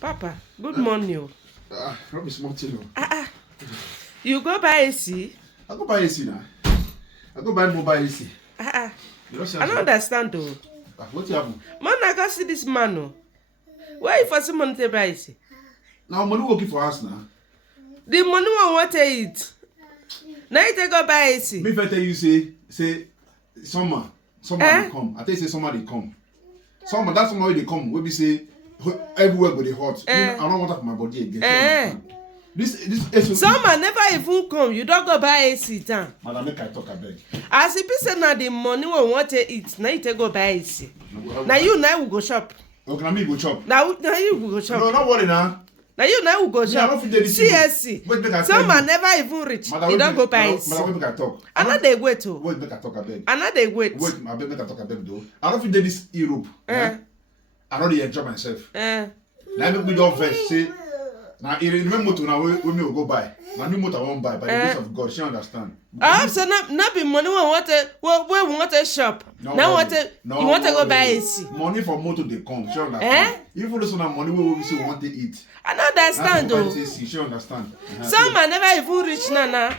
Papa, good morning. Not be small thing. You go buy AC? I go buy AC now. I go buy mobile AC. I You don't don't understand though. What you happen? Man, I go see this man. Oh. Why you for some money to buy AC? Now money working for us now. The money won't want to eat. Now you take go buy AC. Me tell you say summer they come. I tell you say summer they come. Summer that summer they come. We be say everywhere go dey hot. I don't want that for my body again. This Summer never even come. You don't go buy AC down. Madam, make I talk abeg. As if you say now the money won't want to eat. Now you take go buy AC. Now you will go shop. Okay, now me go chop. Now you will go shop. No, don't worry now. Now you will go shop. CSC. Wait, make I tell Summer you. never even reach. Madam, You don't go buy Madam, AC. Madam, make I talk. Another wait too. Wait, make I talk abeg. Another wait. Wait, abeg make I talk abeg though. I don't fit dey this Europe. I don't dey enjoy myself. Now make me don vex say na remember motor na we me go buy. Na new motor I wan buy by the grace of God. She understand. So not be money we want to shop. No, Now no, you want to go no. buy AC. Money for motor dey come. She understand. Even though na money we say we want to eat. I don't understand though. She understand. Some man never even reach now.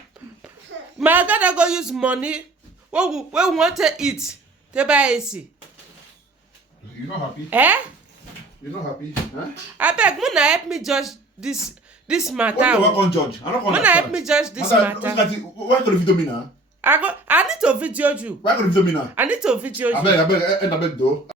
My God, I go use money. We want to eat to buy AC. You not happy? You not happy? I beg, Muna help me judge this matter. What do you want to judge? I don't Muna help me judge this matter. Why go to video me now? I need to video you. Why go to video me now? I need to video you. I beg, though.